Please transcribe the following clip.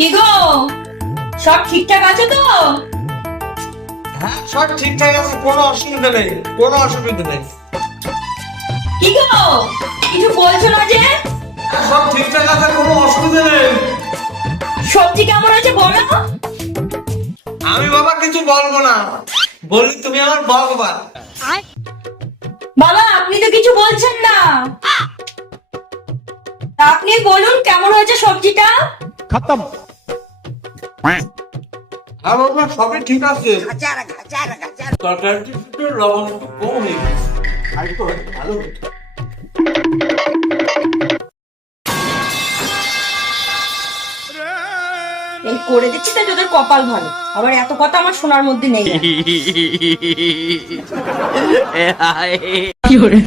কি গো, সব ঠিকঠাক আছে তো? হ্যাঁ, সব ঠিকঠাক আছে, কোনো অসুবিধা নেই, কোনো অসুবিধা নেই। কি গো, কিছু বলছো না যে? হ্যাঁ, সব ঠিকঠাক আছে, কোনো অসুবিধা নেই। সবজি কেমন আছে বলো? আমি বাবা কিছু বলবো না, বললি তুমি আমার ভগবান। বাবা আপনি তো কিছু বলছেন না, তা আপনি বলুন কেমন হয়েছে সবজিটা? खत्म। হ্যাঁ বাবা, সবই ঠিক আছে। তরকারিটা একটু লবণ একটু কম হয়ে গেছে, আর একটু হয়তো ভালো হতো। এই করে দিচ্ছি তো তোদের কপাল ভালো, আবার এত কথা আমার শোনার মধ্যে নেই। কি করে